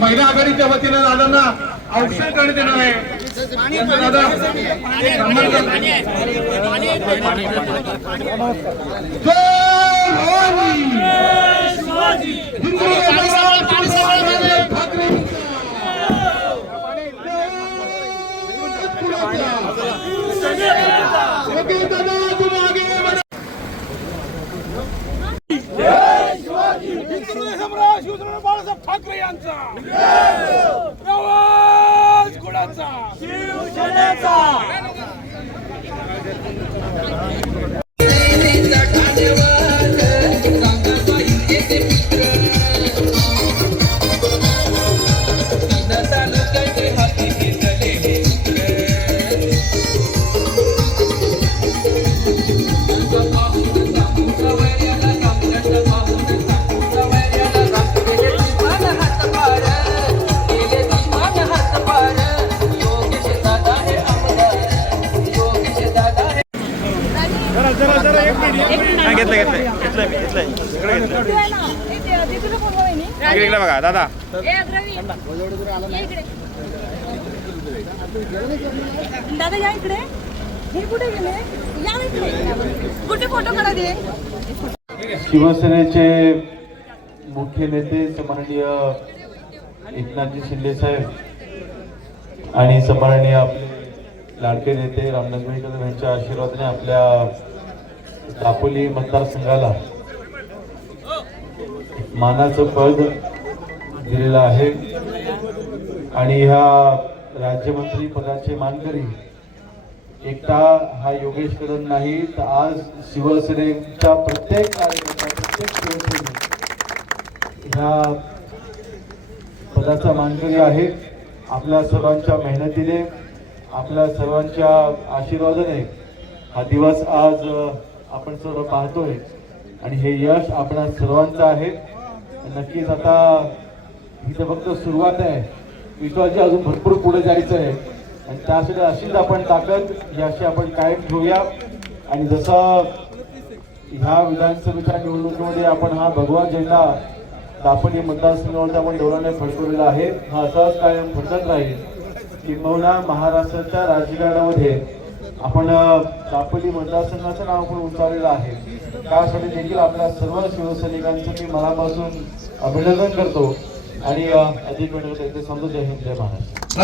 महिला आघाडीच्या वतीनं दादांना औषध करण्यात येणार आहे दादा सन्मान करा. जय भवानी! हिंदू समाजाचे ठाकरे योगी दादा तुम आगे बढ़ो. सम्राट शिवसेना बाळासाहेब ठाकरे यांचा. प्रवास कुणाचा? शिवसेनेचा. हा घेतलं घेतलं. घेतलंय मी घेतलंय इकडे घेतलंय इकडे इकडे बघा दादा. दादा या इकडे. हे कुठे गेले? या इकडे. कुठे फोटो काढा दे शिवसेनेचे मुख्य नेते सन्माननीय एकनाथजी शिंदे साहेब आणि सन्माननीय आपले लाडके नेते रामनगरी कदम यांच्या आशीर्वादाने आपल्या दापोली मतदारसंघाला मानाचं पद दिलेलं आहे. आणि ह्या राज्यमंत्री पदाचे मानकरी एकटा हा योगेश कदम नाही तर आज शिवसेनेच्या प्रत्येक कार्यकर्ता प्रत्येक शिवसेने ह्या पदाचा मानकरी आहे. आपल्या सर्वांच्या मेहनतीने आपल्या सर्वांच्या आशीर्वादाने हा दिवस आज आपण सर्व पाहतोय. आणि हे यश आपणा सर्वांचं आहे. नक्कीच आता इथं फक्त सुरुवात आहे. विश्वाची अजून भरपूर पुढे जायचं आहे आणि त्यासाठी अशीच आपण ताकद याशी अशी आपण कायम ठेवूया. आणि जसं ह्या विधानसभेच्या निवडणुकीमध्ये आपण हा भगवा झेंडा दापोली मतदारसंघामध्ये आपण डोळ्याने फडकवलेला आहे. हा असाच कायम फडकत राहील. किंबहुना महाराष्ट्राच्या राजकारणामध्ये आपण दापोली मतदारसंघाचं नाव आपण उंचावलेलं आहे. त्यासाठी देखील आपल्या सर्व शिवसैनिकांचं मी मनापासून अभिनंदन करतो. आणि अधिक वेळ समजू जय हिंद जय महाराष्ट्र.